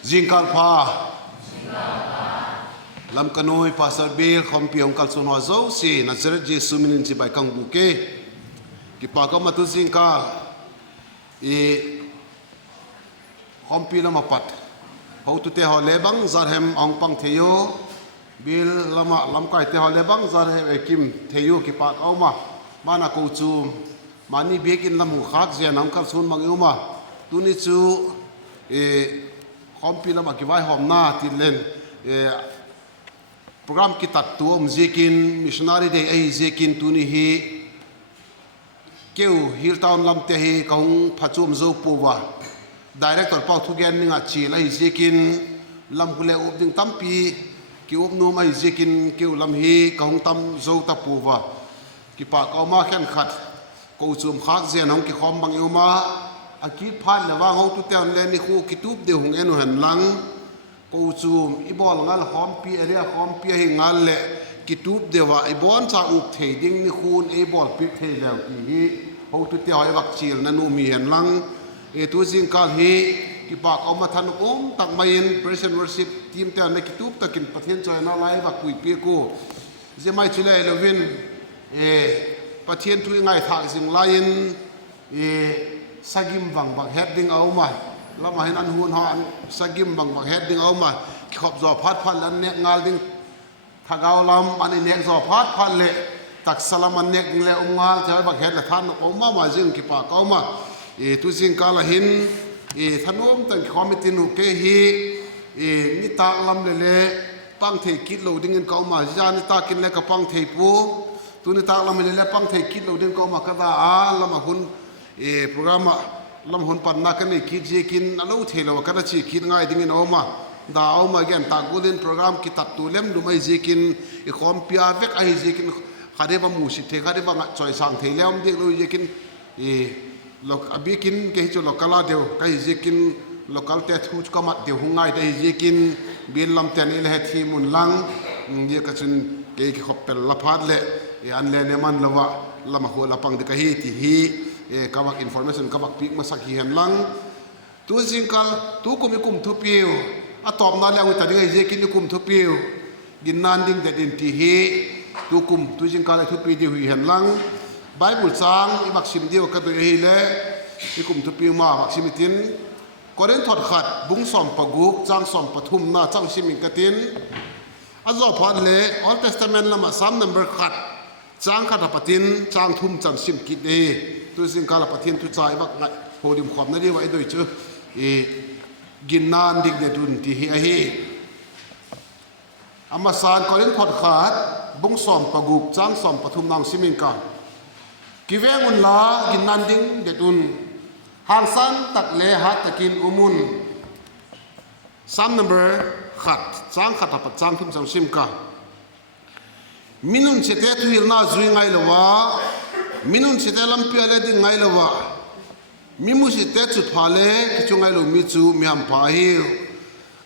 Jingkal pa lam kanoi pastor Bill kompiong kalsunwa zo si Nazareth Jesu minin si bai kang buke ki pa ka matu jingkal kompi lama pat ho tu te ho lebang zarhem ong pang theyo Bill lama lam kai te ho lebang zarhem ekim theyo ki pa ka ma mana ko chu mani bekin lam khak je nam kalsun mang yuma tuni chu kompi lama ki vai hom na tilen program ki tat tu zekin missionary day ai zekin tuni hi keu Hilltown lam te hi kaung phachum zo puwa director pau thu gen ninga chi lai zekin lam kule up ding tampi ki up no mai zekin keu lam hi kaung tam zo ta puwa ki pa ka ma khan khat ko chum khak je nong ki khom bang yuma aki phan le wa ho tu te le ni khu ki tup de hung enu han lang ko chum ibol ngal khom pi area khom pi hi ngal le ki tup de wa ibon cha up the ding ni khun e bol pi the le ki hi ho tu te hoi wak chil na nu mi han lang e tu jing kal hi ki pa ka ma than tak mai in present worship team te na ki tup takin pathian choi na lai wa kui pi ko je mai chule lovin pathian tu ngai thak jing lain sagim bang bang heading au ma lama hin an hun ha an sagim bang bang heading au ma khop zo phat phan an nek ngal ding thagau lam an nek zo phat phan le tak salam an nek le ngal cha bang head la than au ma ma jing ki pa ka ma tu jing ka la hin thanom tan committee nu ke hi ni ta lam le pang the kit lo ding in ka ma ja ni ta kin le ka pang the pu tu ni ta lam le pang the kit lo ding ka ma ka da a lama hun program lam hun pan na kan ki je kin alo thelo ka chi kit ngai ding in oma da oma gen ta golden program ki tat tu lem du mai je kin e khom pia vek ai je kin khade ba mu si the khade ba choi sang the lem de lo je kin lok abi kin ke chu lokala deu kai je kin local te thu ka mat de hungai dei je kin bil lam ten il he thi mun lang ye ka chun ke ki khopel la phat le an le ne man lawa lama ho la pang de ka hi ti hi kawak information kawak pik masak hi han lang tu jingkal tu kum ikum thu piu atop na le uta ding je kin kum thu piu gin nan ding de din ti hi tu kum tu jingkal thu pi di hui han lang bible chang i mak sim dio ka do hi le ikum thu piu ma mak simitin koren thot khat bung som paguk chang som pathum na chang simin katin azo phan le old testament lama sam number khat chang khat patin chang thum cham sim ki de tu sing kala pathian tu chai bak ngai hodim khom na ri wa idoi chu ginnan dik de dun ti hi a hi ama san korin phot khat bung som paguk chang som pathum nang simin ka kiveng un la ginnan ding de dun hang san tak le ha takin umun sam number khat chang khat pa chang thum chang sim ka minun chete tu hilna zui ngai lawa minun chete lampia le ding ngai lawa mimu chete chu phale ki chu ngai lo mi chu mi ham pa hi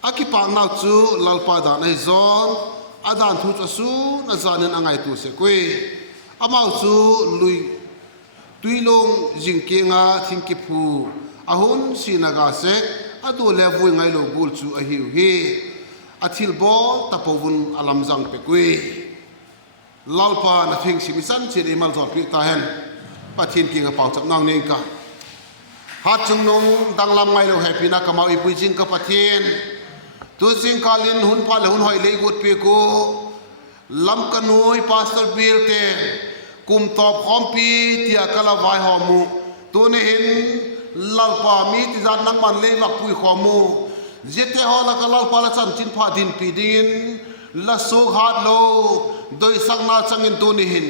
aki pa na chu lalpa da nei zon adan thu chu su na zanen angai tu se kwe amau chu lui tuilong jingkenga thingki phu ahun sinaga se adu le vui ngai lo bul chu a hiu hi athil bo tapovun alam jang pe kwe lalpa na thing simisan chiri mal zon pi ta hen pathin ki nga pau chap nang nei ka hat chung nong danglam ngai lo happy na kamau i puijing ka pathin tu sing kalin hun pha le hun hoi le gut pi ko lam kanoi pastor Bill te kum top khompi tia kala vai homu tu ne hin lalpa mi ti zan nang man le wak pui khomu jete ho la ka lalpa la chan chin pha din pi din la so hat lo doi sakna changin tu ni hin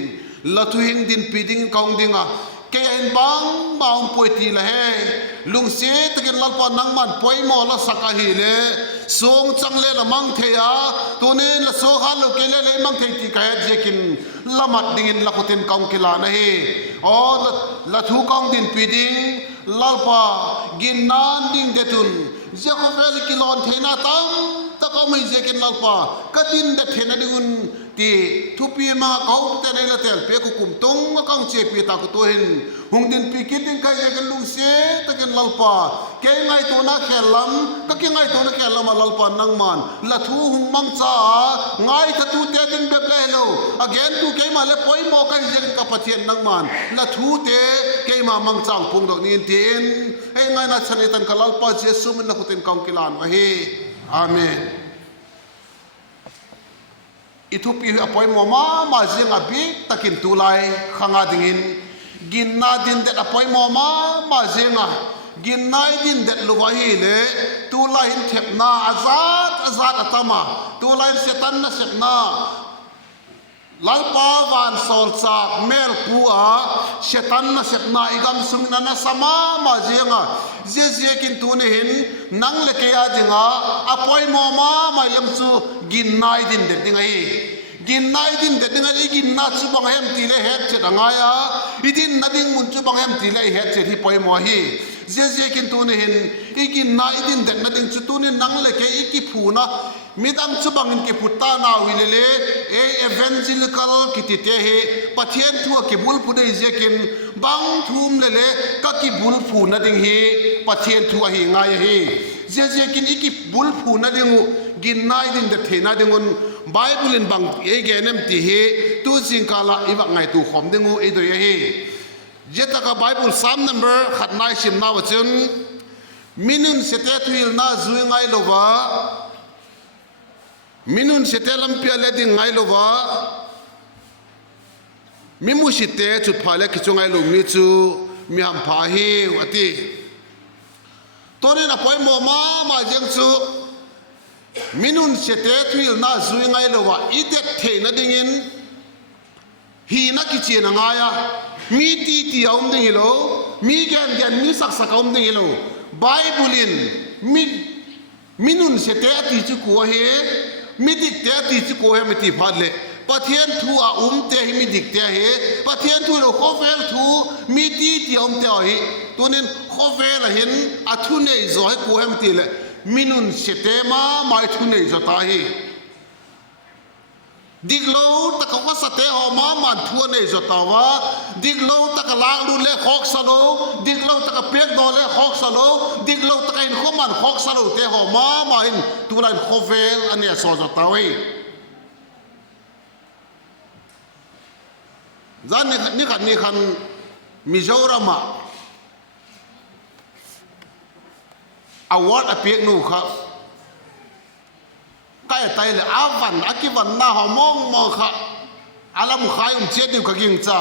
la thu hin din pi ding kaung dinga ke en bang baung poi ti la he lung se takin lalpa nang man poi mo la saka hi le song chang le la mang theya tu ne la so han lo ke le mang thei ti ka je kin lamat ding in la khutin kaung kila na hi o la thu kaung din pi ding lalpa gin nan ding de tun je ko fel kilon theina tam ta kaung mai je kin lalpa katin de thena dingun ตีทุปีมาเขาแต่ในละเตลเปียกุกุมตงก็กังเจ็บปีตากุตัวเห็นหงดินปีกิดดินใครกันลุงเสียตะกันลัลปาแกไงตัวนักแข่ลำก็แกไงตัวนักแข่ลำมาลัลปานังมันละทูหงมังจ้าไงถ้าทูเตดินแบบเลโลอเกนทูแกมาเล็บปอยมอกันเจนกับปะเทียนนังมันละทูเตแกมามังจังพุงดอกนี้เตียนไอ้ไงนัดชนิดตันกับลัลปาเจสุมันนักขุตินกองกิลานวะเฮอาเมนอิทุปีอภัยมาเสียงอภิตะกินตุไลขังอาดิงินกินนาดินเด็ดอภัยมาเสียงกินนาดินเด็ดลูกฮีเลตุไลหินเทปนาอาซาดอัตมาตุไลเสตันนะเสปนาลัลปาวานโซลซาเมลปัวเสตันนะเสปนาอีกำสุงนันสมาเสียงเจียกินตุนี่หินนังเล็กยาดิงอภัยมายังสูกินนาดินเด็ดดิงไอกินนาดินเด็ดดิงไอกินนาชุบังเฮมตีเลเฮดเจ็ดงายาอีดินนาดิงมุนชุบังเฮมตีเลเฮดเจ็ดที่ปอยมอฮีเจียกินตุนี่หินอีกินนาดินเด็ดนาดิงชุตุนี่นังเล็กอีกิผูนะมิดังชุบังอินกิพุตตานาวิเลเลเอเวนจิลคัลกิติเตเฮปะเทียนทัวกิบุลพูดเจียกินบังทุมเลเลก็กิบุลผูนาดิงเฮปะเทียนทัวเฮงายเฮเจียกินอีกิบุลผูนาดิงกินนาดินเด็ดเทนาดิงุนไบเบิลินบังเอเกนมตีเฮตูจิงกาลาอีบักไงตูขอมดิงูอีตัวเฮเจตากาไบเบิลซัมนัมเบอร์ขัดนายชิมนาวจุนมินุนเสตตุิลนาจุยไงโลวามินุนเสตลัมพิอาเลดิงไงโลวามิมุสิเตจุดพาเลกิจงไงโลมิจูมีฮัมพาฮีวัติตัวนี้นะพอยมาเจงจูมินุนเสตตุิลนาจุยไงโลวาอีเด็กเทนดิ่งินฮีนักกิจนางายามีตีเอาดิ่งโลมีแกนมีสักเอาดิ่งโลไบเบิลินมินุนเสตติจุกัวเฮมิดิกเตติจุกัวเฮมิติพัดเลปะเทียนทูอาเตหิมิดิกเตเฮปะเทียนทูโลโคเวลทูมีตีเอาเตเฮตัวนี้โคเวลเห็นอัทุเนยจอยกัวเฮมิติเลมินุนเสตมาไม่ทุเนยจตาเฮดิกโลตะกวัสเตหอมามันทัวเนยจตาวะดิกโลตะกลางดูเลขอกสโลดิกโลตะกเปียกดอเลขอกสโลดิกโลตะกินข้อมันขอกสโลเตหอมามันตัวนั้นโคเวลอันนี้สอจตาวะจันนี่คันมิโซรามาอวอร์ดอเปียกนูครับใกล้ตายเลยอาวันอากิวันน่าหอมมองค่ะอาลามขายเจ็ดดิวกับกิงจ้า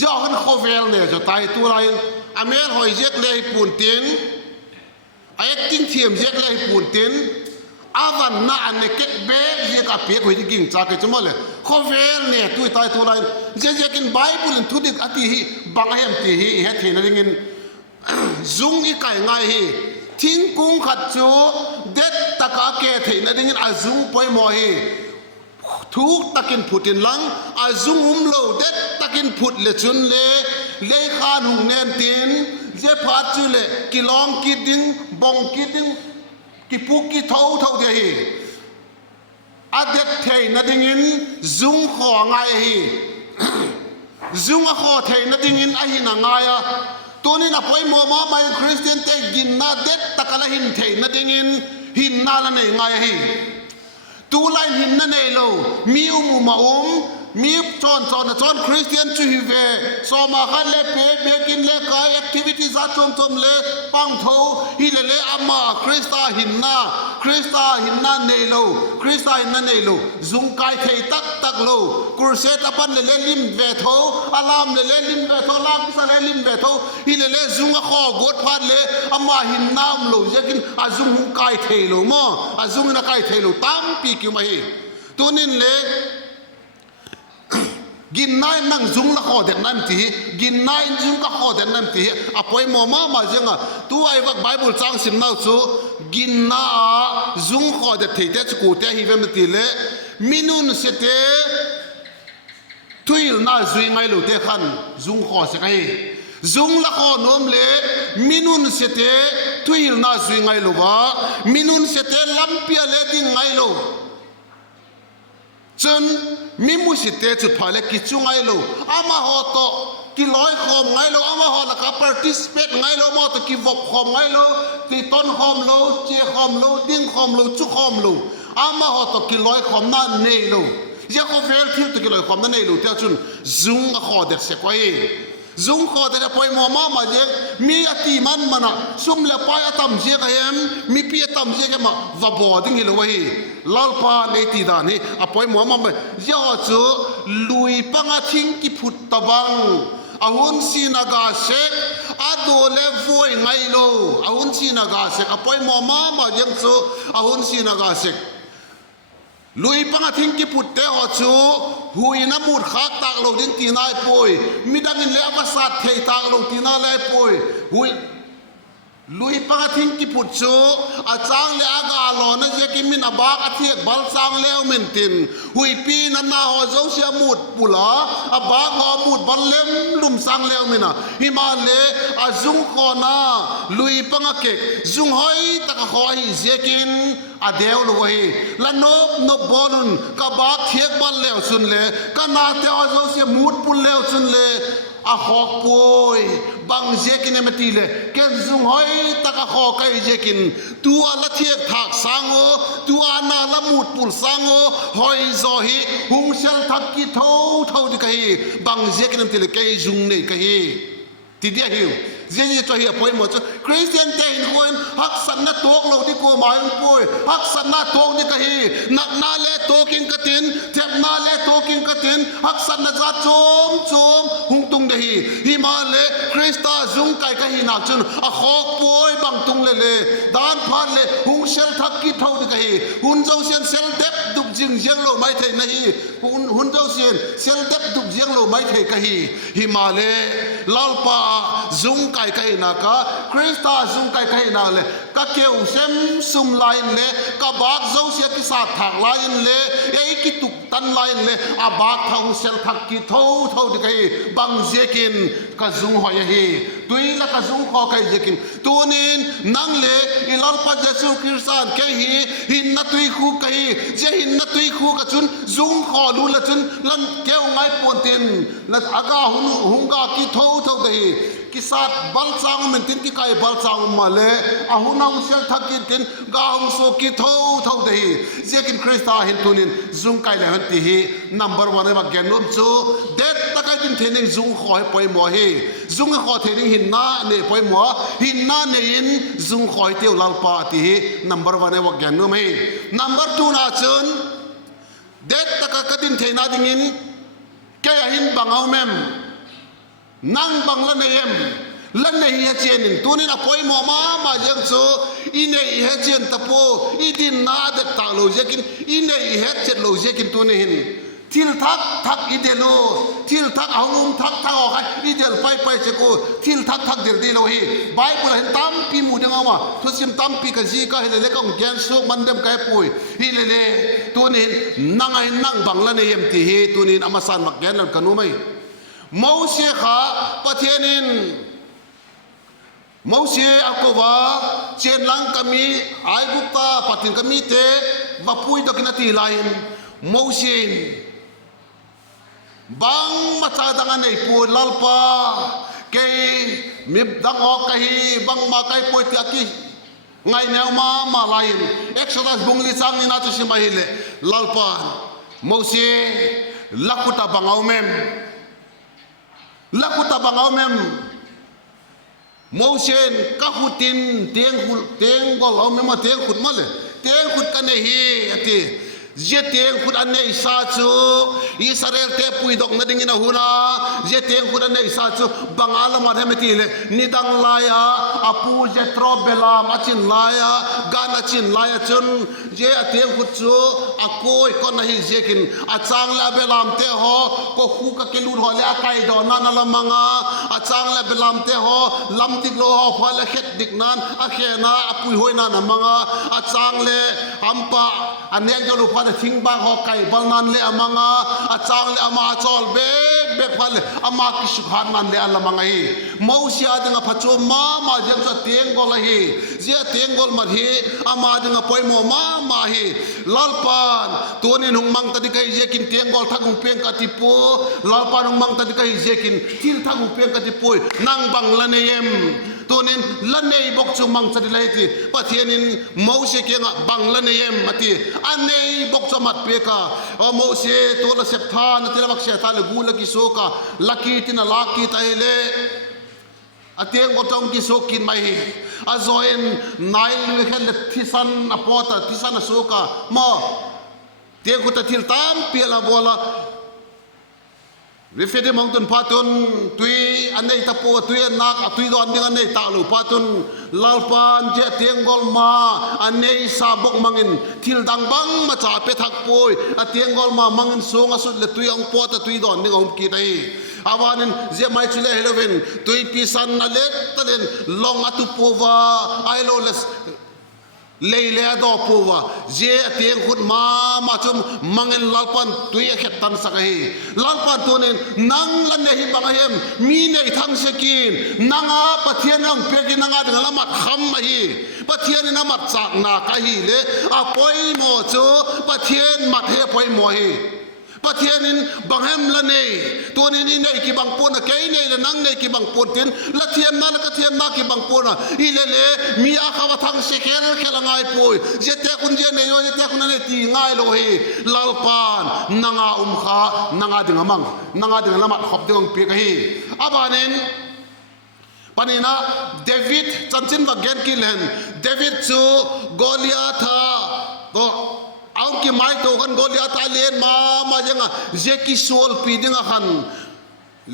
ย่อขึ้นโคเวลเนี่ยจะตายตัวไรอเมริกาหอยเจ็ดเลยปูนตินไอ้ติ้งเทียมเจ็ดเลยปูนตินอาวันน่าอันนี้เก็บเบ๊เจ็ดอาเปียกหอยกิงจ้าก็จะมาเลยโคเวลเนี่ยตัวตายตัวไรเจ็ดกินไบเบิลทุดิกอติฮิบังเฮมติฮิเฮ็ดเห็นอะไรเงี้ยซุงอีกไก่ง่ายฮิทิ้งกุ้งขัดจูเด็ดตะกาเกถินดิ่งอาซุงไปมอฮีทุกตะกินผุดinหลังอาซุงโลเด็ดตะกินผุดเลจุนเลขานหุงเนนตินเจ็บพัดจูเลกิลองกิดิ่งบงกิดิ่งกิปุกกิเท่าเดียฮีอาเด็ดเทนดิ่งซุงของ่ายฮีซุงขอเทนดิ่งอาหินง่ายตัวนี้นะพอยมาไม่คริสเตียนเตกินนาเด็ดตะกะละหินเทนดิ่งหินนาละเนง่ายฮีตัวไลหินนั่นเองโลมีมุมามีจอนคริสเตียนจูฮิเวสมาคันเลเปเบกินเลกายแอคทิวิตี้ซัดจมเลปังโทฮิเลอามาคริสตาหินนาเนโลคริสตาหินนาเนโลซุงกายเทตักโลกุรเซตปันเลลิมเวโทอลามเลลิมเวโทลามพิสเลลิมเวโทฮิเลซุงขอกดพันเลอามาหินนามโลเจกินอาซุงกายเทโลมออาซุงนักายเทโลตั้มปีกิมาฮีตัวนี้เลกินนายนั่งจุงละขอเด็ดนั่นทีกินนายจุงก็ขอเด็ดนั่นทีอภัยมาจังตัวไอ้วักไบเบิลจังสิมนาสูกินนาจุงขอเด็ดที่เด็ดกูเตะฮิเวมตีเลมินุนเสเตทุยน่าจุยไงลูเตะขันจุงขอสิไงจุงละขอนอมเลมินุนเสเตทุยน่าจุยไงลูวะมินุนเสเตลัมเปียเลดิ้งไงลู จนมีมุสิเตจุดพายเล็กกิจุไงโลอามาหอโตกิร้อยคอมไงโลอามาหอละครับปฏิสเปตไงโลมอตกิวกคอมไงโลตีต้นคอมโลเจคอมโลดิ้งคอมโลจุคอมโลอามาหอตกิร้อยคอมนั่นเนโลเจ้าก็เวลที่ตกิร้อยคอมนั่นเนโลเจ้าจุนซุงก็ขอเด็กเสกไว้ซุงขอเด็กไปมัวมาเจมีอติมันมันซุ่มเละไปอตมเจกเฮมมีปีอตมเจกมาวับบอดิ้งเฮโลไว้ลาลปาในตีดานี่อภัยมัวมาเจ้าจูลุยปังอาทิงกิพุตตบังอาหุนสีนากาเซกอาโดเลฟวยไงโลอาหุนสีนากาเซกอภัยมัวมาเจ้าจูอาหุนสีนากาเซกลุยปังอาทิงกิพุตเตอจูหุยน้ำมูดขากตากโลดิ้งตีนายป่วยมิดังอินเลอมาสัตเทตากโลตีนายเลยป่วยหุยลุยปังทิ้งกิปุจโจอาจางเลอากาลอนะเจกิมินอบากอเทียกบัลจางเลอเมนตินหุยปีนันนาหอเจ้าเสียมุดปุลาอบากหอมุดบัลเลมลุมสังเลอมินะฮิมาเลอาจุงคอนาลุยปังเกกจุงหอยตะกหอยเจกินอาเดวลวยละนบนบบอลุนกบากเทียกบัลเลวสุนเลกนาเตอเจ้าเสียมุดปุลเลวสุนเลอาขอกป่วยบางเจกินเอมตีเลเกณฑ์ซุงหอยตะกะขอไกเจกินตัวละเทียกถักสังโอตัวนาละมุดปุลสังโอหอยจอฮีหุงเชลทักกิเท่าดิกะฮีบางเจกินเอมตีเลเกยจุงเนกะฮีทีเดียหิวเจนี่จะเหี่ยป่วยหมดคริสเตียนเตนคนฮักสันนาโตกเราที่กูหมายป่วยฮักสันนาโตกนี่กะฮีนักนาเลโตกินกะตินเทปนาเลโตกินกะตินฮักสันนาจัดโจมหุงตุงเดฮีฮิมาเลคริสตาจุงไก่กะฮีนักจุนอะขอกป่วยบังตุงเลดานพันเลหุงเชลทักกิเท่าดิกะฮีหุนเจ้าเซียนเซลเด็บดุบจิงเจียงโลไม่เทนะฮีหุนเจ้าเซียนเซลเด็บดุบเจียงโลไม่เทกะฮีฮิมาเลลาลปาจุงไก่ไก่นักคริสต์จุงไก่ไก่นักเลยก็เกี่ยวเซมซุมไลน์เลยก็บากเจ้าเสียที่สัตว์ถักไลน์เลยไอ้กิตุกตันไลน์เลยอาบากทางเซลทักกิเท่าดิไก่บังเจกินก็จุงหอยฮีตุยละก็จุงขอไก่เจกินตัวนี้นั่งเลยอิลาลปัจเจสุคริสต์ไก่ฮีหินนัตุยคู่ไก่เจหินนัตุยคู่กับจุนจุงขอดูละจุนลันเกี่ยวไงปนตินละอากาหุงกากิเท่าดิกิสัตบัลซังมันตินกิไก่บัลซังมาเลอาหุนาอุเซลทักกินตินกาหุงโซกิเท่าเดีเจกินคริสตาเห็นตุนินจุงไก่เลยหันตีฮีนัมเบอร์วันเลยมาแกนนุ่มจูเด็ดตะไคร้ตินเทนิงจุงขอให้ไปหมอฮีจุงขอเทนิงหินน้าเนี่ยไปหมอหินน้าเนี่ยยินจุงขอให้เที่ยวลาลปาตีฮีนัมเบอร์วันเลยมาแกนนุ่มฮีนัมเบอร์ทูน่าจุนเด็ดตะไคร้ตินเทน่าดิ่งแกหินบังเอาเมมนั่งบังละเนียมละเนียเจนินตัวนี้นะพอยมาเยังโซอินเนยเฮเจนตะโพอีดินนาเด็กตาโลเจกินอินเนยเฮเจโลเจกินตัวนี้หินทิลทักอีเดโลทิลทักเอาลุงทักเอาใครอีเดลไปเจกูทิลทักเดลดีโลฮีไบเบิลเห็นตั้มปีมูดังเอามาทุสิมตั้มปีกันซีก็เห็นเลยก็แกนสุกมันเดิมไก่ปุยฮิเลตัวนี้นั่งบังละเนียมตีฮีตัวนี้อามาสันมักแกนนั่นกันรู้ไหมมอเสขาประเทศนินมอเสอากว่าเจนลังกมีไอบุตตาปฏิกมีเตว่าปุยดอกนาทีไลน์มอเสบังมาจากดังอันไหนปุยลาลปาเกยมีดังออกกันฮีบังมาไกปุยที่อากีไงแนวมาไลน์เอ็กซ์ตร้าบุงลิซังนี่น่าจะชิมหิเลลาลปามอเสลักขุตาบังเอาเมมลักขุตาบังเอาเมมโมเชนก็ขุดินเตียงก็เอาเมมมาเตียงขุดมาเลยเตียงขุดกันเนี่ยฮีที่เจเตียงขุดอันเนี่ยอิสาจูอิสราเอลเตปุยดอกนั่นดิ่งนะหัวนะเจเตียงขุดอันเนี่ยอิสาจูบังอาลมาเทมิตีเลยนิดังลายาอปูเจทรอเบลามาชินลายากานาชินลายจนเจเตียงขุดจูอากุยก็นะฮีเจกินอาจางลาเบลามเตหอก็คู่กับกิลูดหอเลอาไกดอนันละมังอาจางลาเบลามเตหอลำติกโลหอพอละเข็ดดิกนั้นอาเขนาอปุยหอยนันมังอาจางเลอัมปะ อันเนี้ยจะรู้พันทิ้งบางหอกไก่บางนั้นเลยอามังอาจางเลยอามาจอลเบกพันเลยอามากิสุขันนั้นเลยอัลละมังไงมูเสียดึงพัชมาเจมส์เตียงกอลเฮเสียเตียงกอลมาเฮอามาดึงปอยโมมาเฮลาลปันตัวนี้นุ่งมังตัดกันเจกินเตียงกอลทักงเพียงกติปูลาลปันนุ่งมังตัดกันเจกินทิลทักงเพียงกติปูนั่งบังละเนียมตัวนี้ละเนยบอกจุมังจะได้ที่ประเทศนี้มูเสกยังบังละเนยมาที่อันเนยบอกจะมัดเปียกะมูเสตัวละเสพทานที่เราบอกเสพทานเลยกูละกิโซกะลักกี้ที่น่ะลักกี้ตายเลยอาเตียงก็ต้องกิโซกินไม่อาจอยน์นายลูกเห็นที่สันอพอตที่สันโซกะมาเตียงก็จะทิลตามเปียละบัวละวิฟิดมองตุนพาตุนตุยอันนี้ตะปูตุยนักตุยดอนดิ้งอันนี้ตาลูพาตุนลาลปันเจเตียงกอลมาอันนี้ซาบกมังอินทิลดังบังมาจ่าเปทักปุยอันเตียงกอลมามังอินสูงสุดเลยตุยองปอตตุยดอนดิ้งองกีไตอาวันนี้เจ้าไม่ชุเลเฮลวินตุยพิสันนั่นเล็กตันลองอัตุปูวาไอโลเลสเลยเล่ดอกปูวะเจ้าเตียงขุดมาจุมมังเงินลาลปันตุยเข็ดตันสักให้ลาลปันตัวนี้นังลันเนหิบังเฮมมีเนยทั้งสกินนังอาปะเทียนนังเปียกินนังอาดึงละมัดคำมาฮีปะเทียนนังมัดจากนาคาฮีเลยอาปอยโมจูปะเทียนมัดเฮปอยโมฮีประเทศนี้บางแห่งละเนี่ยตัวนี้นี่เนี่ยกี่บางปนอะแกเนี่ยละนั่งเนี่ยกี่บางปนทิ้งละเทียมนั่นละก็เทียมนั่นกี่บางปนอะอีเล่มีอาคาวทั้งเสกเล่แค่ละง่ายปุยเจตคุณเจเนี่ยเจตคุณนั่นเนี่ยตีง่ายโลหิลาลปานนางาข้านางาดึงมังนางาดึงละมัดขอบดึงเปียกฮีอาบานินปนินะเดวิดจันทินว่าเกนกิเลนเดวิดจูโกลิอาธาก็เอากี่ไม้โตกันโกลิอาตาเลียนมายังอ่ะเจกิโซลปีดึงอ่ะขัน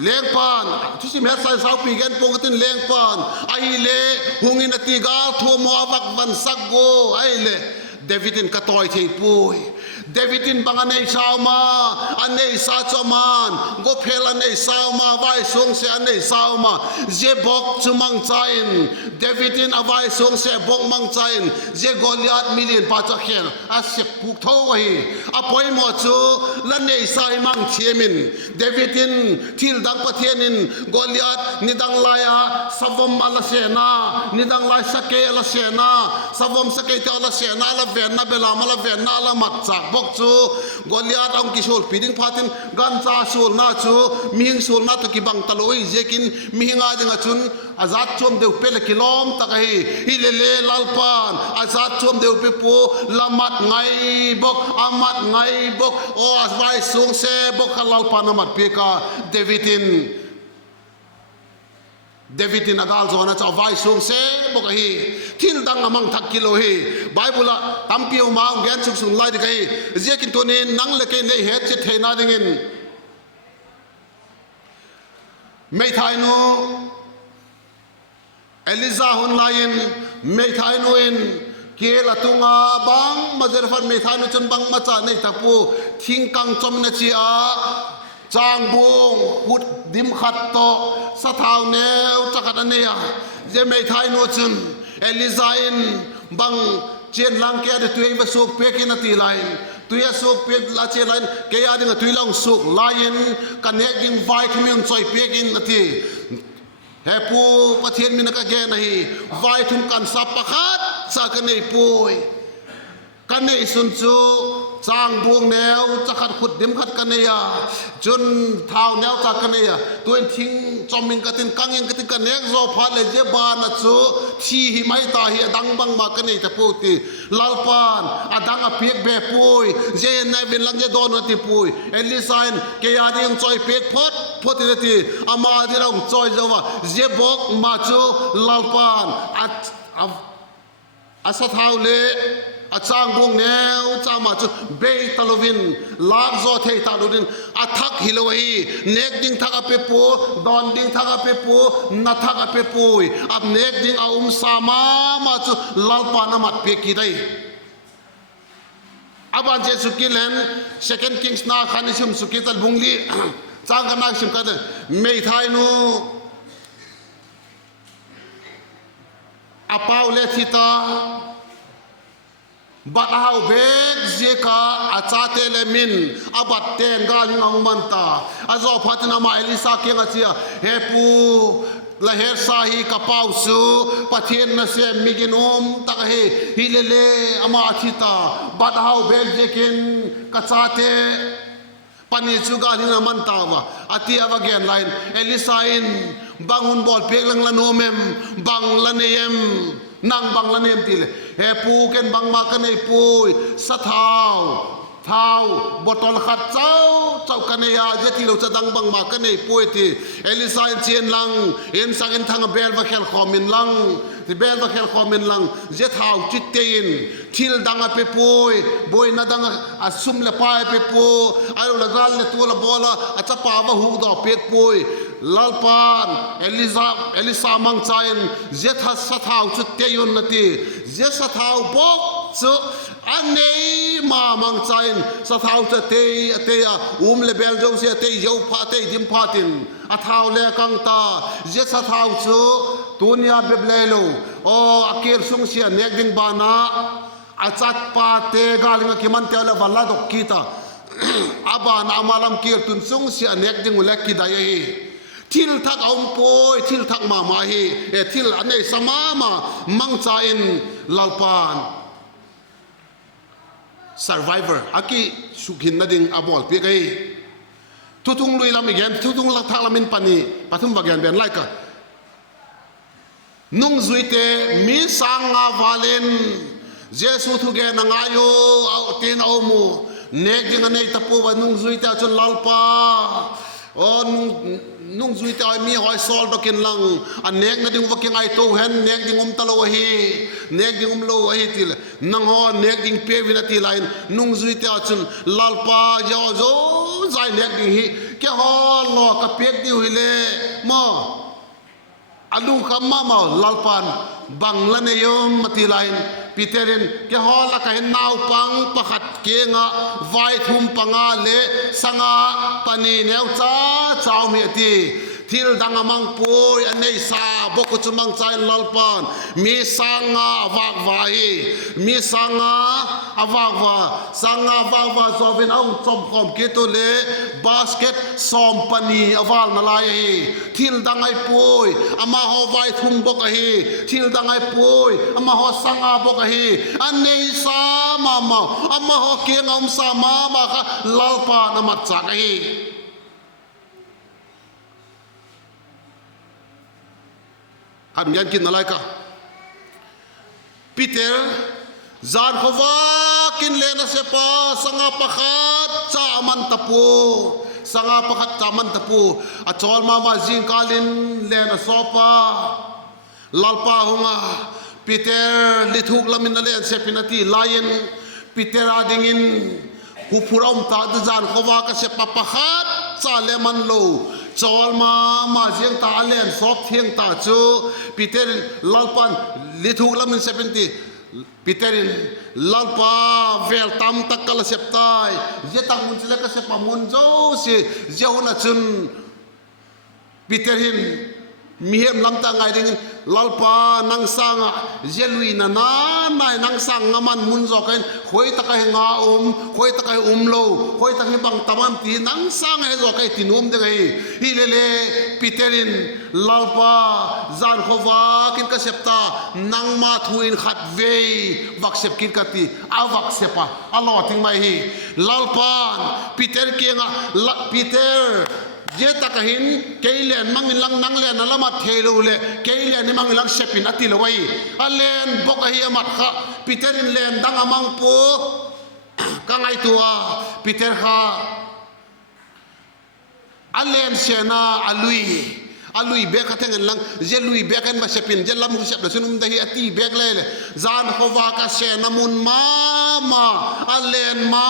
เลี้ยงปานที่สิเมสไซสาวปีกันปงกันเลี้ยงปานไอเล่หงอินติกาทัวมัววักวันสักโกไอเล่เดวิดินกระต่อยเทปุยเดวิดินบังอันเนยสาวมาอันเนยสาจอมันก็เพลอันเนยสาวมาไว้สงเสอันเนยสาวมาเจบอกจุมังใจนเดวิดินเอาไว้สงเสบอกมังใจนเจกอลิอัดมิลินปาจักเขนอาเสกผูกเท้าไว้อภัยหมดจูลันเนยสายมังเชียมินเดวิดินทิลดังประเทศนินกอลิอัดนิดังลายสวมอัลเสนานิดังลายสเกอัลเสนาสวมสเกตอัลเสนาละเวนนาเบลามาละเวนนาละมัดจากบอกจูกอลิอัดองกิโซลปีดิ้งพาตินกันซาสูลนาจูมิหิงสูลนาตะกิบังตะลอยเจกินมิหิงอาดิงจุนอาซาดชมเดียวเปลกิลอมตะกะฮีฮิเลเลลาลปานอาซาดชมเดียวเปปูละมัดไงบอกอามัดไงบอกโอ้อาไว้สูงเสบอกขลาลปานอามัดเปียกาเดวิดินอาการโซนจะไว้สูงเสบอกฮีทิ้งดังอามังทักกิโลฮีไบเบิลตั้มพิวมาแกนสุกสุนไล่ดิกฮีเจกินตัวนี้นังเล็กในเหตุจิตเทนาดิงินไม่ทายนูเอลิซาฮุนไลน์ไม่ทายนูอินเกลตุงาบังมาเจอฟันไม่ทายนูจนบังมาจากในตะปูทิ้งกังจอมนาชีอาจางบงพุดดิมขัดโตสะเท้าแนวจักรเนียเจไม่ทายนูจนเอลิซาอินบังเจียนลังเกียดตัวเองไปสุกเปียกินตีไลน์ตัวสุกเปียกลาเจไลน์เกียดิงตัวลองสุกไลน์กันเนกิงไฟขมิ้นซอยเปียกินตีเฮปูประเทศมินกะเกนฮีไว้ทุมกันสับปะคัดสักในปุยกันในสุนจูจางบวงแนวจะขัดขุดดิมขัดกันเนียจนเท้าแนวจากกันเนียตัวทิ้งจอมมิงกตินกังยังกตินกันเนกโซพาเลเจบานัจูชีหิไม่ตาเฮียดังบังมากันเนียจะพูดตีลาลปานอดังอเปียกเบปุยเจนในวินลังเจโดนติปุยเอลิซานเกียดิงจอยเปียกพอดตีอามาดิเราจอยจะว่าเจบอกมาจูลาลปานอาสะเท้าเลอาจางบงแนวจามาจุเบยตลวินลากโซเทตาลุดินอาทักฮิโลฮีเนกดิงทักอเปปูดอนดิงทักอเปปูนัทักอเปปูอับเนกดิงอาสามาจุลาลปานามัดเปียกีได้อาบันเจสุกิเลน second kings นาขันิชิมสุกิตัลบุงลีจางกันนักชิมกันไม่ทายนูอาเปาเลทิตา บัดเอาเบกเจกาอาจารย์เตเลมินอาบัดเตงกาลิงเอามันตาอาจารย์พัฒนามาเอลิซาเกียงอาเจียเฮปูละเฮสาฮีกะปาวสูปะเทียนนะเซมิกินอมตะเฮฮิเลเลอามาอาทิตาบัดเอาเบกเจกินกะจาเตปนิจูกาลิงเอามันตาวะอาทิอาวะเกนไลน์เอลิซาอินบังหุนบอลเปกลังละโนเมมบังละเนยมนางบังละเนมติเลเฮปูเกันบังมากันไอปุยสะเท้าเท้าบอตอลขัดเจ้ากันเนียเจติเราจะดังบังมากันไอปุยทีเอลิซาเชียนลังเอ็นสังเอ็นทางเบลวะเคลคอมินลังที่เบลวะเคลคอมินลังเจเท้าจิตเตียนทิลดังอเปปุยบอยนาดังอาซุมเลปายเปปุยอารุละกาลเลตัวละบอละอาจะป่าวะหูดอเปปุยลาลปานเอลิซามังใจนเจทัสสะเท้าจุดเตียนนาทีเจสะเท้าบอกจุอันนี้มามังใจนสะเท้าจะเตียเลเบลจงเสียเตียพาเตียดิมพาตินอาเท้าเลกังตาเจสะเท้าจุตุนยาเบเบลโลโออาเกิร์ซุงเสียเนกดิงบานาอาจัดปาเตกาลิงกิมันเตลวันลาดอกกีตาอาบานอามาลัมเกิร์ตุนซุงเสียเนกดิงอุเลกิดายทิลทักเอาปอยทิลทักมาฮีทิลอันนี้สมามามังใจอินลาลปาน survivor อากิสุขินนัดิงอาบอลเปียกทุทุงลุยลำอีกอย่างทุทุงลักทักลำมินปานีปฐุมวากันเป็นไรกันนุ่งจุยเตมีสังอาวาเลนเจสุทุเกนังอายุเอาเตนเอามูเนกยังอันนี้ตะปูว่านุ่งจุยเตจนลาลปานุ่งจุยเตอมีหอยซอลตะกินลังอันเนกนั่นดิ้งวักยังไงโตเห็นเนกดิ้งตะโลฮีเนกดิ้งโลฮีติลนังฮอเนกดิ้งเปวินาทีไลน์นุ่งจุยเตอจนลาลปายาวโจใจเนกดิ้งฮีแค่ฮอลอกับเปียกดิวฮิเลมาอลุงคำมาลาลปันบังละเนยมมาทีไลน์ปีเตอรินแค่ฮอลก็เห็นนาวปังประคัดเกียงะไวทุ่มปังอาเลสังอาปนีเนวจ้าเจ้าเมียทีทิลดังมังปุยอันนี้ซาบกุจมังใจลาลปันมีสังอาวักวายมีสังอาวักวาสังอาวักวาจอวินเอาจอมคอมกิตุเลบาสเกตซอมปนีอวัลนาลายทิลดังไอปุยอามาฮอไวทุ่มบกฮีทิลดังไอปุยอามาฮอสังอาบกฮีอันนี้ซามาอามาฮอเกียงอมสามามาค่ะลาลปันอามัดจักฮีอันยันกินอะไรกันปีเตอร์จานขวากินเลนเสปาสังอาปะขัดจามันตะปูสังอาปะขัดจามันตะปูอาจอลมาจิงกาลินเลนสอปาลาลปาหงาปีเตอร์ลิทุกลามินเลนเสปินาทีลายินปีเตอร์อาดิงินหุบรอมตาดจานขวาก็เสปาปะขัดจาเลมันโลจอลมาเสียงตาเล่นซอกเทียงตาจูปีเตอร์ลาลปันลิทุกลามินเซเป็นตีปีเตอร์ลาลปาเวลตัมตักกลเซปตายเจตังมุนเสลกเซปามุนโจสิเจ้าหน้าจุนปีเตอร์มีเหมลำตาไงดิ้งลาลปานังสังเจลุยนานังสังมันมุนจอกันคอยตะไคงาคอยตะไคโลคอยตะไคบังตะมันตีนังสังให้จอกันตีนุ่มเด้งฮิเลปีเตอร์ลาลปาจานขวากินกระเสพตานังมาทุยขัดเววักเสพกินกะตีอาวักเสพอลอทิ้งไม่ฮีลาลปาปีเตอร์เกียงปีเตอร์เจตากหินเกลียนมังลังนังเลียนนั่นละมาเทลูเลเกลียนนี่มังลังเชปินอติลไว้อันเลียนบกหิอามัดข้าปีเตอร์เลียนดังอามังปูกังไอตัวปีเตอร์ข้าอันเลียนเชนาอลุยเบกขัดเงินลังเจลุยเบกันมาเชปินเจลามุเชปแล้วสุนุมดะฮีอติเบกเลยจานขวากาเชนามุนมาอันเลียนมา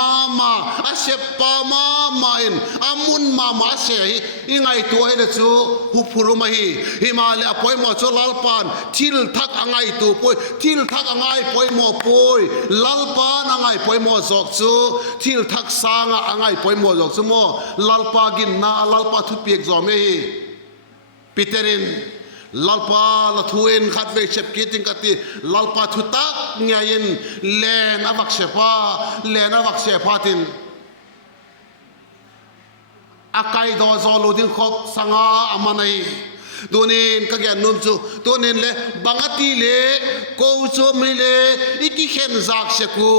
อาเชปปามาอินอามุนมาเชยอิงไอตัวให้เดจูหุบรุมาฮีฮิมาเลอปอยมาโจลาลปานทิลทักอังไอตัวปอยทิลทักอังไอปอยมาปอยลาลปานอังไอปอยมาจอกจูทิลทักสางอังไอปอยมาจอกจูโมลาลปากินนาลาลปาทุเปียกจอมเฮปีเตอริน lalpa la thuin khat ve chep kiting kati lalpa thutak nyain len avak sepa tin akai do zolo din khop sanga amanai donin ka gyan num chu donin le bangati le ko cho mi le iki khen zak se ku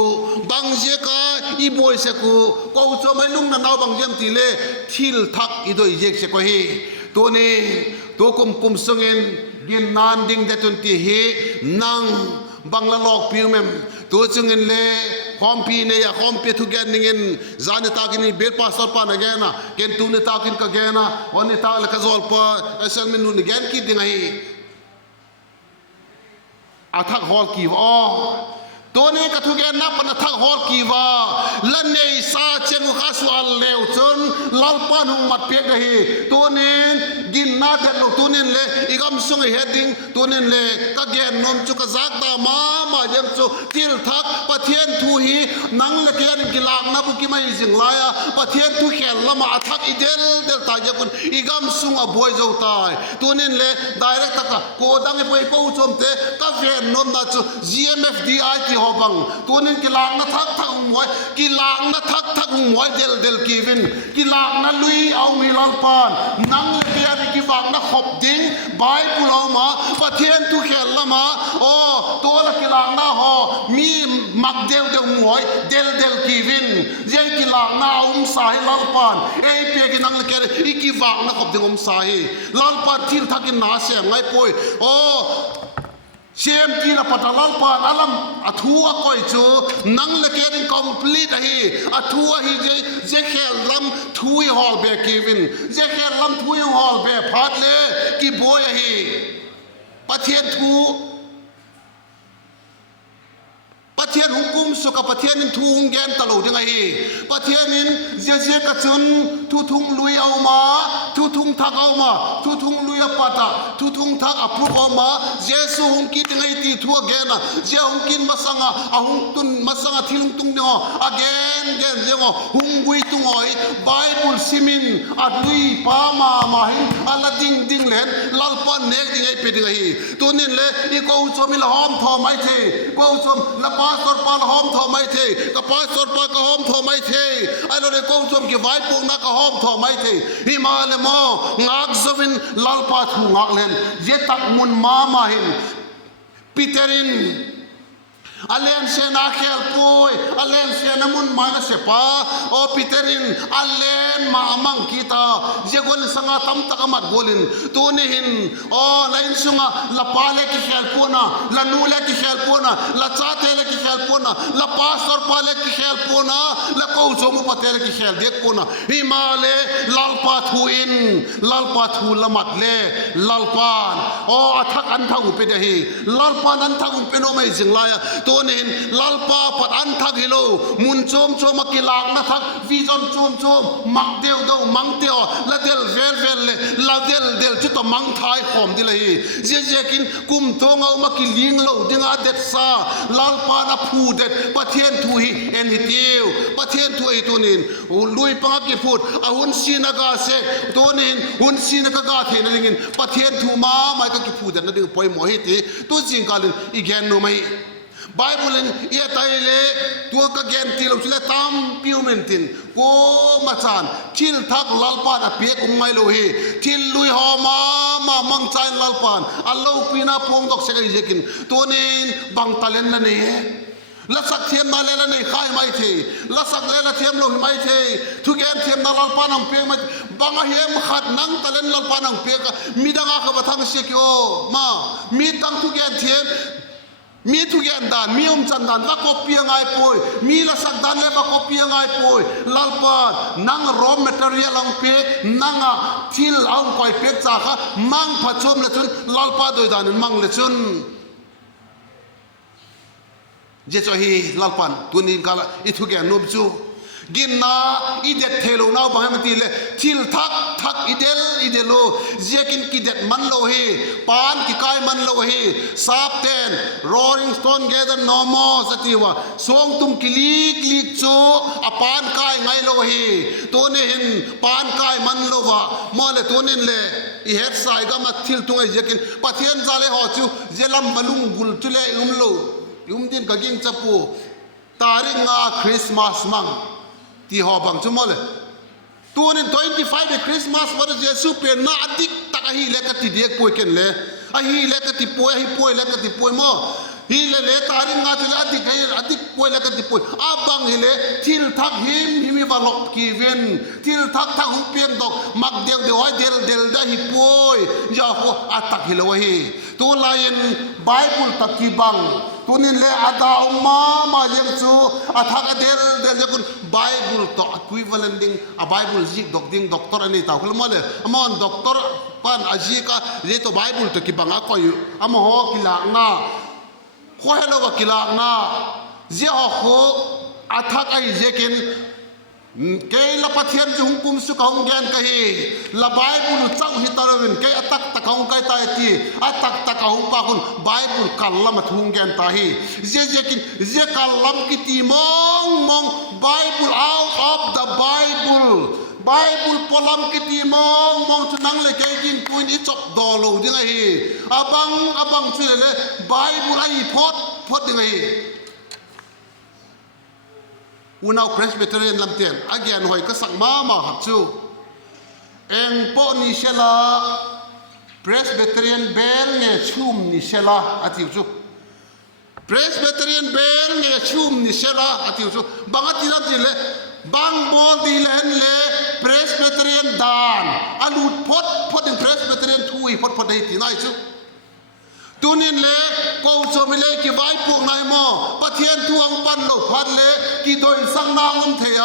bang je ka I boy se ku ko cho mai lung na naw bang jam ti le thil thak I doi jek se ko hi donin to kum sungen gin nan ding de tun ti hi nang bangla lok piu mem to chungin le khompi ne ya khompi thu gen ningen zane takin bel pastor pa na gena ken tu ne takin ka gena oni ta la ka zol pa asal min nu gen ki dingai athak hol ki o to ne ka thu gen na pa na thak hol ki wa lan nei sa chengu ka swal leu chon lal pa nu mat pe ga hi to ne gin na ka lo to ne le igam sung heading to ne le ka gen nom chu ka zak da ma jem chu til thak pathian thu hi nang le kian ki lak na bu ki mai jing la ya pathian thu khel lama athak idel del ta je kun igam sung a boy zo tai to ne le direct ta ko dang e poi po chom te ka ven nom na chu gmfdi ki hobang to ne ki lak na thak moi ki lak na thak moi del ki vin ki lak na lui au mi lang pan nang le kian ki wak na khop ding bai pulau ma pathian thu khel lama o to la ki lak na ho mi mak del moi del ki vin je ki lak na sai lal pan e pe ki nang le ke ki wak na khop ding sai lal pan thil thakin na se ngai poi o xem ki la patalal pan alam athua koi chu nang le ke ring complete hi athua hi je khel ram thui hol be kevin je khel ram thui hol be phat le ki boy hi pathian thu pathian hukum suka pathian in thu gen talo ding hi pathian in je ka chun thu thung lui au ma thu thung thak au ma thu thung lui pata thu thung thak apru au ma jesu hung ki ding ai ti thu again je hung kin masanga ahung tun masanga thilung tung no again je ngo hung gui tung oi bible simin adui pa ma hin ala ding len lal pa nek ding ai pe ding hi to nin le I ko cho mi la hom tho mai the ko cho la pastor pa la hom tho mai the ka pastor pa ka hom tho mai the ai lo ne ko cho ki vai pu na ka hom tho mai the hi ma le mo ngak zovin lal pa thu ngak len je tak mun ma hin peterin alen se na khel poi alen se na mun ma na se pa o peterin alen ma amang kita je gol sanga tam tak mat golin to ne hin o lain sunga la pale ki khel pona la nule ki khel pona la chate le ki khel pona la pastor pale ki khel pona la ko zo mu patel ki khel dek pona himale lal pa thu in lal pa thu lamat le lal pan o athak an thang pe de hi lal pan an thang pe no mai jing la ya to nen lalpa pat an thak hilo mun chom akilak na thak vision chom mak deu do mang teo la del vel le la del chu to mang thai khom di lai je kin kum to ngau makiling lo dinga det sa lalpa na phu det pathian thu hi en hi tiu pathian thu hi to nen lui pa ki phut a hun sinaga se to nen hun sinaga ga the na ringin pathian thu ma mai ka ki phu det na ding poi mo hi ti tu jing kalin igen no mai Bible in ia taile tua ka gen tilo sila tam piumentin ko machan til thak lalpan apek umai lo he til lui ho ma mang chain lalpan allo pina pong dok se jekin tonin bang talen na ne la sak thiam na le la nei khai mai the la sak le la thiam lo mai the thu gen thiam na lalpan ang pe ma banga hem khat nang talen lalpan ang pe mi danga ka bathang se ki o ma mi tang thu gen thiam mi thu gen dan mi chan dan va copy ngai poi mi la sak dan le va copy ngai poi lalpa nang raw material ang pe nanga thil ang koi pe cha kha mang phachom le chun lalpa doi dan mang le chun je cho hi lalpan tunin kala I thu gen nom chu กินนาอีเด็ดเทโลนาบางให้มันตีเลยทิลทักอีเดโลเจียกินกิเด็ดมันโลฮีปานกิกายมันโลฮีซาบเตนโรลิงสโตนเกเดนนอมอสติวะสวงตุมกิลีกโจอปานกายไงโลฮีตัวนี้เห็นปานกายมันโลวะมาเลยตัวนี้เลยอีเฮ็ดสายก็มาทิลตุงไอเจียกินปะเทียนซาเลหอจูเจลัมมาลุงกุลจุเลโลดินกะกิงจับปูตาริงาคริสต์มาสมังที่หอบังจุมอเลยตัวนี้25เดคริสต์มาสวันเยซูเป็นนาอดิกตักฮีเล็กติเดียกป่วยกันเลยฮีเล็กติป่วยฮีป่วยเล็กติป่วยมั้งฮีเล่ตาริงาที่อดิกป่วยเล็กติป่วยอาบังฮีเล่ทิลทักหิมีวาลกกีเวนทิลทักหุบเปียงดอกมักเดียวเดลได้ฮีป่วยยาหัวอัตักฮีเลวฮีตัวลายนไบเบิลตักกีบังตัวนี้เลยอาดาอุมาเลี้ยงจูอาทักเดลจะคุณไบเบิลต่อ equivalent ดิ้งไบเบิลจิกด็อกเตอร์อันนี้ตาคุณมาเลยมันด็อกเตอร์ปันอาจิกะเรื่องตัวไบเบิลตักกีบังอ่ะก็อยู่มหอกิลากนาข้อให้เรากิลากนาเจ้าหัวอาทักไอเจกินเกยละพัทยันจุงกุมสุของแกนกะฮีละไบเบิลเจ้าฮิตาร์วินเกยอัตักตะกองไกตายตีอัตักตะกองปะคุณไบเบิลคัลลัมทุงแกนตาฮีเจกินเจคัลลัมกิตีมองไบเบิล out of the Bible ไบเบิลพลัมกิตีมองจุนังเลยเกยกินปุยนี่จบดอลลูยังไงฮีอบังช่วยเลยไบเบิลไอพดยังไงอุณเอาเพรสเบเตเรียนลำเตียนอาเกียนหอยก็สั่งมาหักจูเองปอนิเชลาเพรสเบเตเรียนเบลเนชุมนิเชลาอาทิวจูเพรสเบเตเรียนเบลเนชุมนิเชลาอาทิวจูบางทีรับจิเลบางบอลดีเลนเลเพรสเบเตเรียนดานอาลูดพดถึงเพรสเบเตเรียนทุยพดได้ที่ไหนจูตัวนี้เลยกูจะไม่เลยกี่ใบพวกนายมอประเทศทวงปันโลพันเลยกี่โดยสังนางเทีย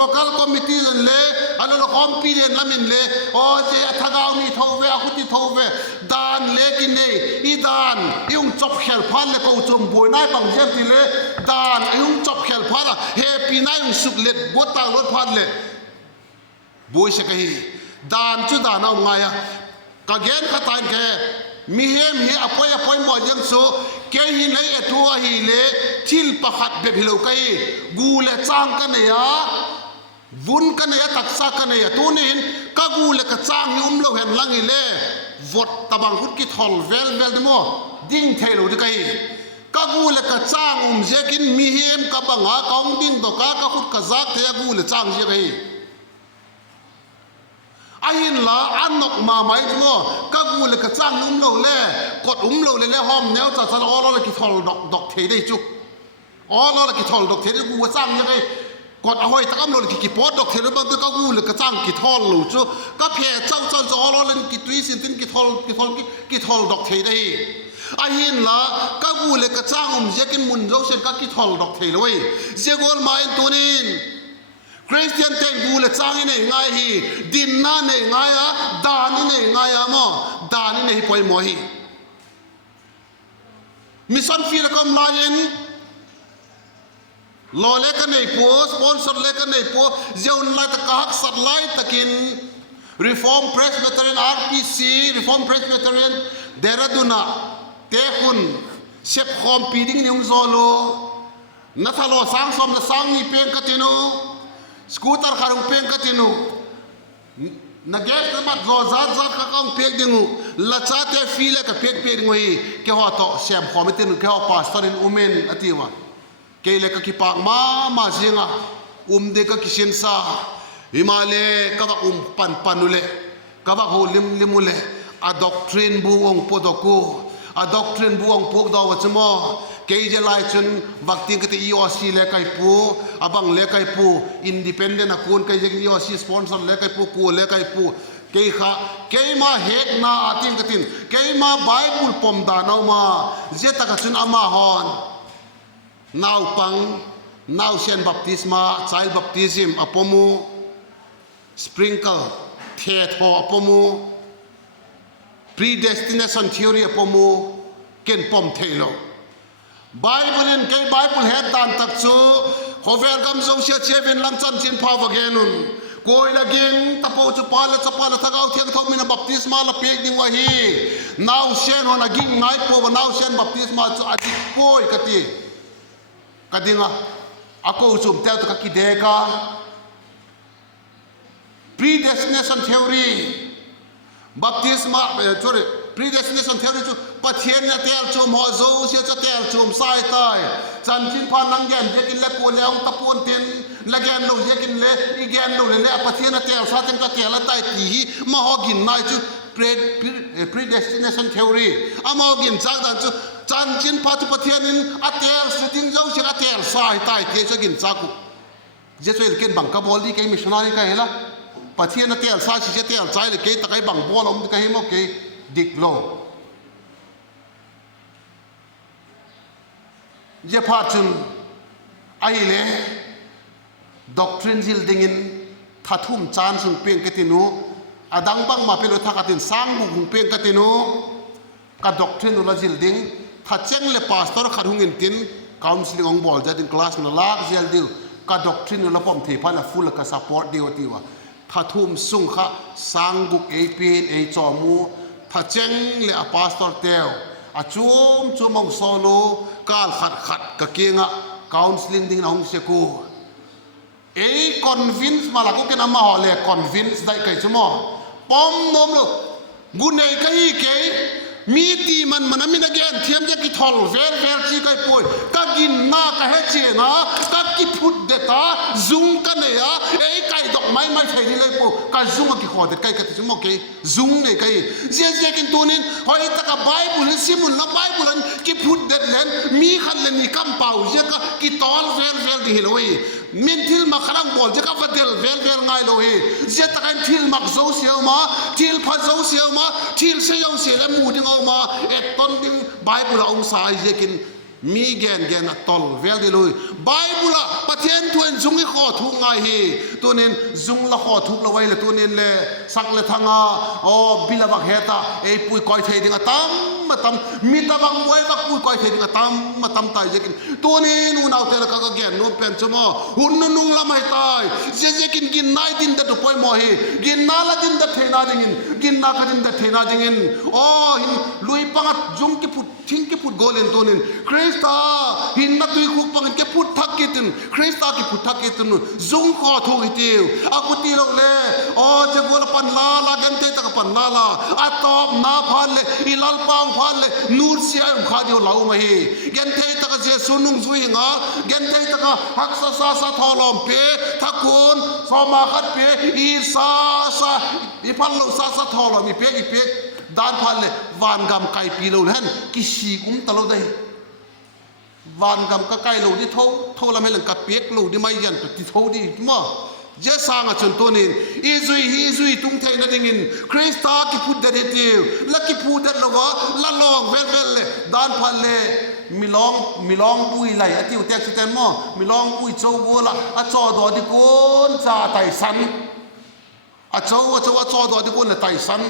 local committee เลยอันนั้นคอมพีเดนละมินเลยโอ้เจ้าทักเอามีทว่าคุติทว่าดานเล็กินเนี่ยอีดานยุ่งจบเขลพันเลยกูจะบวยนายบังเจติเลยดานยุ่งจบเขลพันอะเฮปีนายยุ่งสุกเล็ดบวตางรถพันเลยบวยเสกฮีดานจุดานเอาไงอะกะเกณฑ์ขัดตันแกมีเฮมอภัยหมดยังโซแกหินไอ้ตัวหิเลทิลประคัดเบบฮิโลกัยกูเลจ้างกันเนี่ยวุ้นกันเนี่ยตักซากันเนี่ยตัวนี้ก็กูเลกจ้างยุ่มโลเห็นลังหิเลวดตะบังคุดกิทอลเวลเดโมดิ้งเทโลดิกัยก็กูเลกจ้างเจกินมีเฮมกับบังอาคองดิ้งตกก็คุดกซักเทียกูเลจ้างเจกัยไอ้หินละอันนกมาไหมจ๊ะก็กูเลยกระจ้างโลเล่กดโลเล่ห้อมแนวจัดสรรอ๋อเราเลยกิทอลดอกเทได้จุอ๋อเราเลยกิทอลดอกเทได้กูจ้างยังไงกดเอาไว้ตะกำเราเลยกิปอดดอกเทได้บางตัวก็กูเลยกระจ้างกิทอลลูจุก็เพียเจ้าอ๋อเราเลยกิตุยสินตินกิทอลดอกเทได้ไอ้หินละก็กูเลยกระจ้างเจกินมุนเราเช่นก็กิทอลดอกเทเลยเจกอลมาอินตัวนี้คริสเตียนเต็งกูเลยจ้างนี่ไงฮีดินน่านี่ไงอะดานี่ไงอะมั้งดานี่ปล่อยมอฮีมิสันฟีละก็มาเย็นลอเล็กกันในปัวสปอนเซอร์เล็กกันในปัวเจ้าหน้าตะกักสัตว์ไล่ตะกิน Reform Presbyterian RPC Reform Presbyterian เดรดุนะเตคุณเชฟคอมปีดิ้งนิวโซโลนัทโลสังสมและสังมีเพียงกติโนสกูตเตอร์ขารุเพียงกติโนนักเก็ตบัดโรซัดข้างเพียงดิ้งลัชาเตฟีเล็กเพียงดิ้งวีเกี่ยวกับเชฟคอมมิตินุเกี่ยวกับพาสตอรินอุเมนอธิวะเกี่ยวกับกิปากมาจิงะเด็กกิชินซาฮิมาเลกับปันนุเลกับโฮลิมุเลอะด็อกทรีนบูองปอดกูอะด็อกทรีนบูองพวกดาวจมอเกี่ยวกับไลชันวัคซีนกติอีโอซีเลกัยปูอะบังเลกัยปูอินดิเพนเดนต์คูนเกี่ยวกับอีโอซีสปอนเซอร์เลกัยปูกูเลกัยปูเกี่ยวมาเฮกนาอาทิงกตินเกี่ยวมาไบเบิลปมดานเอามาเจตักจุนอามาฮอนนาวปังนาวเชนบัพติสมาไซล์บัพติซิมอปมูสปริงเกิลเททออปมู predestination theory อปมูเกนปมเทโลไบเบิลเกย์ไบเบิลเฮดดันตักซู ขอเวรกำทรงเชียเชวินลังจันจินพาวแกนุนโกยละเกงตะโพจุปาละจัปาละทักเอาเทียงทองมินาบัพติสมาละเปียกดิ่งวะฮีนาวเชนฮอนากิงไงโปวานาวเชนบัพติสมาจะอดีโกยกติกติงะอากูจุ่มเต้าตะกิเดกา predestination theory baptism sorry predestination theory chu pathian na tel chum ho zo sia cha tel chum sai tai chan chin phan nang gen je kin le ko le ong tapon tin la gen lo je kin le I gen lo le pathian na tel sa ten ka tel la tai ti hi ma ho gin nai chu predestination theory ama ho gin chak dan chu chan chin pha chu pathian in a tel setting zo sia a tel sai tai ke cha gin chak je so ken bang ka bol di ke missionary ka hela pathian na tel sa si tel chai le ke ta kai bang bol om ka hi mo ke dik lo je pha chun ai le doctrine zil dingin thathum chan sung peng ka tinu adang bang ma pelo thakatin sang mu peng ka tinu ka doctrine la zil ding tha cheng le pastor khadhungin tin counseling ong bol ja din class na lak zel dil ka doctrine la pom the pha la full ka support dio tiwa thathum sung kha sang buk e pin e chomu tha cheng le a pastor tel a chum chumong solo kal khat khat ka kinga counseling ding nong se ko e convince mala ko ken ama ho le convince dai kai chumo pom nom lo gunei kai ke mi ti man manamina gen thiam je ki thol ver ver chi kai poi ka gin na ka he che na ka ki phut de ta zung ka ne ya e kai dok mai mai thei ni le po ka zung ki kho de kai ka ti mo ke zung ne kai je je kin tunin hoi ta ka bible simun la bible an ki phut de len mi khan le ni kam pau je ka ki tol ver ver di hiloi min thil ma kharang bol je ka vadel ver ver ngai lo he je ta kan thil mak zo siao ma thil pha zo siao ma thil se yong se le mu ding ma et ton ding bible ong sai je kin mi gen gen tol vel de lui bible pathian thuen zung I kho thu ngai hi tunin zung la kho thuk la wai le tunin le sak le thanga o bilawak heta e pui koi thei ding atam matam mi ta bang moi bak pui koi thei ding atam matam tai je kin tunin u nau te la ka gen no pen chmo hun nu nung la mai tai je kin gin nai din da to poi mo hi gin na la din da thei na ding in gin na ka din da thei na ding in o hin lui pangat zung ki put thing ki put golen tunin Krista hin na tui khu pang ke put thak kitin Krista ki put thak kitin zung kho thu hitiu akuti lo le o je bol pan la la gan te ta pan la la atop na phan le ilal pang phan le nur sia kha dio lau ma hi gen te ta ka je sunung zui nga gen te ta ka hak sa sa sa tholom pe thakun so ma khat pe I sa sa I phan lo sa sa tholom I pe dan phan le van gam kai pi lo hen ki si ta lo dai van gam ka kai lo di tho la me lang ka pek lo di mai yan ti tho di ma je sang a chon tonin hi zui tung thai na ding in Krista ki put de de la ki put de lo la long vel le dan phan le milong pui lai atiu tek siten mo milong pui chou go la a cho do di kon cha tai san a chou cho do di kon la tai san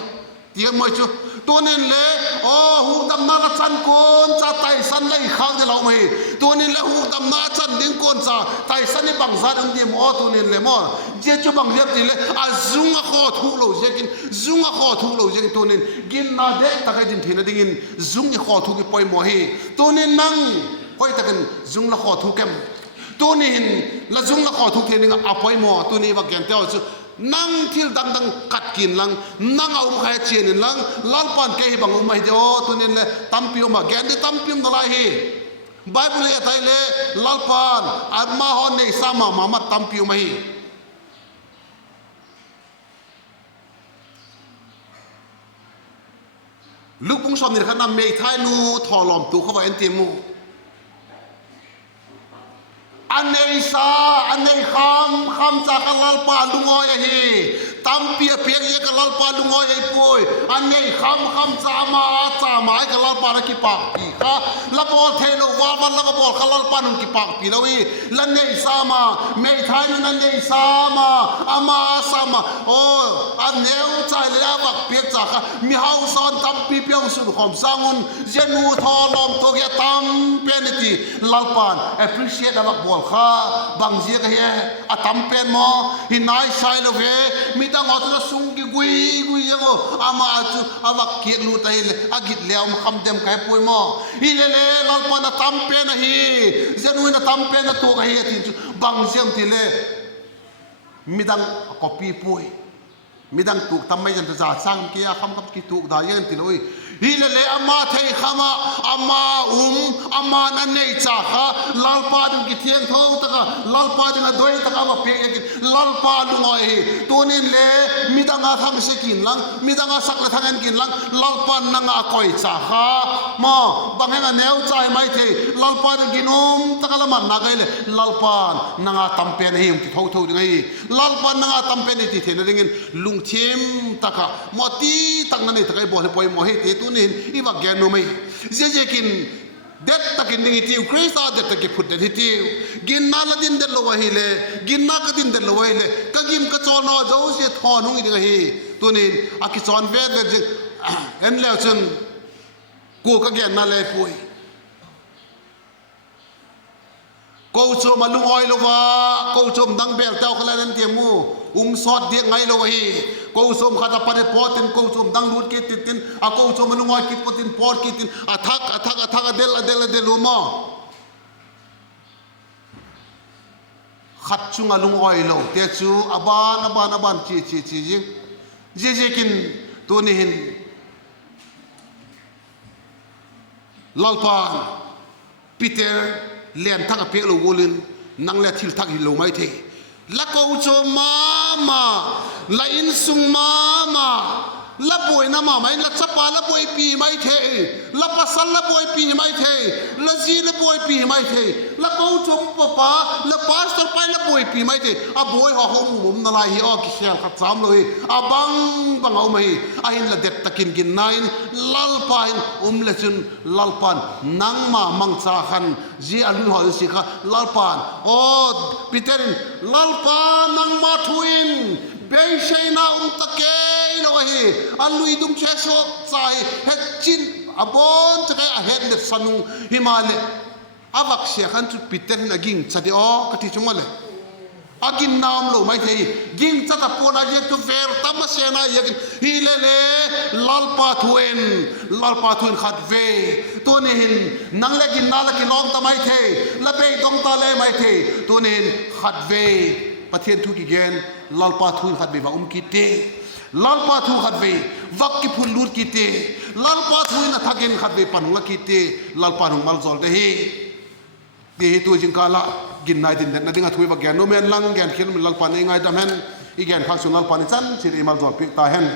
tiang moi chu tonin le o hu dam na chan kon cha tai san lai khang de lo mai tonin le hu dam na chan ding kon cha tai san ni bang za dam di mo tonin le mo je chu bang le ti le azung a kho thu lo je kin zung a kho thu lo je tonin gin na de ta ka din thina ding in zung ni kho thu ki poi mo hi tonin nang hoi ta kan zung la kho thu kem tonin la zung la kho thu ke ning a poi mo tuni wa gen te chu nang thil dang kat kin lang nang au khai chen lang lal pan ke bang umai de o tunin le tampiu ma gen de tampium da lai hi bible ya thai le lal pan amma hon nei sama mama tampiu maiลูกปุ้งสมนี่ขนาดเมย์ไทยนูทอลอมตัวเขาว่าเอ็นเตียมูอันในซาอันในคำจากลาลปาลุงอยฮี ตั้มเปียเปียเยกลัลปาลุงอยไอ้ป่วยอันนี้คำจ่ามาไอ้กลัลปานักกีปากปีค่ะละบอลเทโลวาวันละบอลกลัลปานุกีปากปีแล้วลันเนยสามาไม่ทายนันเนยสามาอามาสามาโอ้อันเนี้ยใจเลยอาบักเปียกจากมีเฮาซอนตั้มปีเปียงสุดขอมสังุนเจนูทอลอมตัวแกตั้มเป็นที่ลัลปาน appreciate อาบักบอลค่ะบางเสียก็เฮอะตั้มเป็นมอหินายใช่เลยเว้มีตั้งเอาตัวสุ่งกิกุยยังโอ้อามาจูอาบักเกียรลูตายเลยอากิดเลี้ยวมาคำเดิมใครป่วยมอฮิเลเลลัลปานตั้มเป็นนะฮีเจนูน่ะตั้มเป็นนะตัวก็เฮที่บางเสียงที่เลยมีดังก็ปีป่วยมีดังถูกทำไม่ยันจะสร้างเกียร์คำกับกิถูกได้ยังที่เลยฮิเลเลอามาเทยขมาอามาอามานั่นเองจ้าค่ะลัลปาดึงกิเทียนท้องตะกะลัลปาดึงอะด้วยตะกะว่าเปียกิลัลปาลุงอ้อยตัวนี้เลยมีดังอาทางเสกินลังมีดังอาสักละทางเงินกินลังลัลปานังอาคอยจ้าค่ะมาบางแห่งแนวใจไม่เทลัลปาดึงกินตะกะละมันนักเลยลัลปานังอาตั้มเป็นให้ยมที่ท้องดึงไงลัลปานังอาตั้มเป็นที่เทนดึงลุงเทียมตะกะมอตีตั้งนั่นนี่ตะกะบอกให้ปล่อยมอให้เตตุนี่อีว่าแกนูไม่เจ๊กินเด็ดตะกินนี่ที่คริสต์เด็ดตะกิพุทธที่กินน่าละดินเด็ดลวะฮิเลกินน่าก็ดินเด็ดลวะฮิเลก็กินก็จอนอเจ้าเสียทอนุ่งอีกไงตัวนี้อากิจอนเวดเด็ดเอ็นแล้วจึงกูก็แกน่าเลยป่วยกูชมมาลุงอ้อยลวะกูชมดังเบลเจ้าขลังนั่นเทียมูสอดเดียงไงลวะฮีกูชมขัดปฏิปตินกูชมดังรูดกิตินอากูชมมาลุงอ้อยกิปตินปอดกิตินอาทักเดลลุมาขัดชุงลุงอ้อยลวเตจูอาบานจีกินตัวนี้หินลัลปาปีเตอร์เลียนทักเปียลูวลินนังเลียทิลทักฮิโลไม่เทละกูโจมาละอินซุงมาละบวยน้ำมาไม่ละจับปาละบวยปีไม่เทละปัสสละบวยปีไม่เทละจีละบวยปีไม่เทละกูโจปะละปัสสไปละบวยปีไม่เทอาบวยห่อหมุมนาลายฮิออกิเชลขัดซ้ำเลยอาบังเอาไม่อาหินละเด็ดตะกินนายลัลปานละจุนลัลปานนังมามังซาขันจีอันนู้นหอยสิค่ะลัลปานโอ้ปีเตอร์ลัลปานนังมาทวินเบย์เชน่าตะเกยโลหิอันลุยดุมเชสโซใจเฮจินอบอนจะไงเฮดเล็ดสนุฮิมาเลอาวักเสียขันจุดปีเตอร์นักกิงชัดอ๋อกติจุมาเลอากินน้ำโลไม่ใช่กิงจะตะโพนอาเจตุเฟร์ตั้มเสนาเยกินฮิเลเลลัลปาทวินขัดเวตัวนี้หินนังเล็กินนาล็กินลองตะไม่เทละเบยดงตะเลไม่เทตัวนี้ขัดเวประเทศทุกที่เกณฑ์ลัลปาทุนขัดเวว่ากิเตลัลปาทุนขัดเววักกิพุนลูดกิเตลัลปาทุนนัทเกนขัดเวปันหัวกิเตลัลปานุมัลซอลเดฮีดีตัวจิงกาละกินนายดินเด็ดนั่นดิ้งทุยว่าแกนโนเมนลังแกนเขียนมันลัลปานี่ไงดำเห็นอีแกนข้างสุนลัลปานี่จันสิริมัลซอลปิกตาเห็น